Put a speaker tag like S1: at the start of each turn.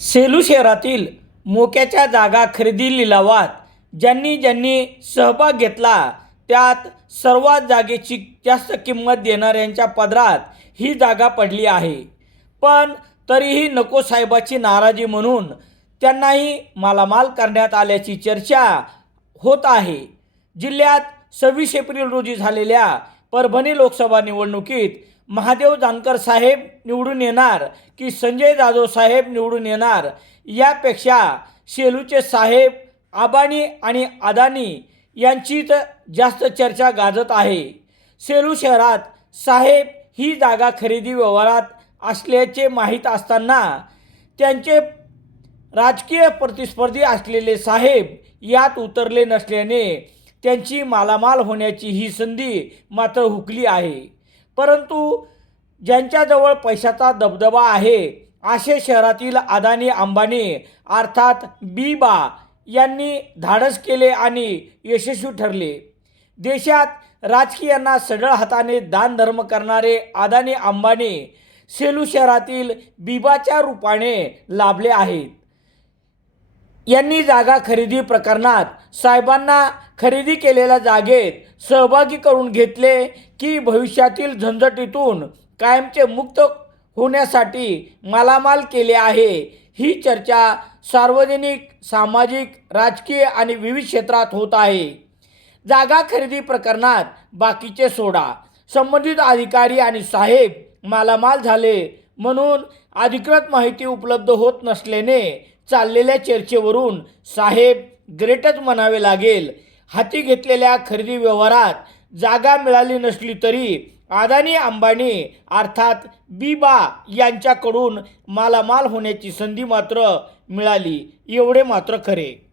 S1: सेलू शहरातील मोक्याच्या जागा खरेदी लिलावात ज्यांनी ज्यांनी सहभाग घेतला त्यात सर्वात जागेची जास्त किंमत देणाऱ्यांच्या पदरात ही जागा पडली आहे. पण तरीही नको साहेबाची नाराजी म्हणून त्यांनाही मालामाल करण्यात आल्याची चर्चा होत आहे. जिल्ह्यात सव्वीस एप्रिल रोजी झालेल्या परभणी लोकसभा निवडणुकीत महादेव जानकर साहेब निवडून येणार की संजय जाधव साहेब निवडून येणार? यापेक्षा शेलूचे साहेब आबानी आणि अदानी यांचीच जास्त चर्चा गाजत आहे. सेलू शहरात साहेब ही जागा खरेदी व्यवहारात असल्याचे माहीत असताना त्यांचे राजकीय प्रतिस्पर्धी असलेले साहेब यात उतरले नसल्याने त्यांची मालामाल होण्याची ही संधी मात्र हुकली आहे. परंतु ज्यांच्याजवळ पैशाचा दबदबा आहे असे शहरातील अदानी अंबानी अर्थात बी बा यांनी धाडस केले आणि यशस्वी ठरले. देशात राजकीयांना सढळ हाताने दानधर्म करणारे अदानी अंबानी सेलू शहरातील बिबाच्या रूपाने लाभले आहेत. यांनी जागा खरेदी प्रकरणात साहेबांना खरेदी केलेल्या जागेत सहभागी करून घेतले की भविष्यातील झंझटीतून कायमचे मुक्त होण्यासाठी मालामाल केले आहे. ही चर्चा सार्वजनिक सामाजिक राजकीय आणि विविध क्षेत्रात होत आहे. जागा खरेदी प्रकरणात बाकीचे सोडा. संबंधित अधिकारी आणि साहेब मालामाल झाले म्हणून अधिकृत माहिती उपलब्ध होत नसल्याने चाललेल्या चर्चेवरून साहेब ग्रेटच म्हणावे लागेल. हाती घेतलेल्या खरेदी व्यवहारात जागा मिळाली नसली तरी अदानी अंबानी अर्थात बीबा यांच्याकडून मालामाल होण्याची संधी मात्र मिळाली. एवढे मात्र खरे.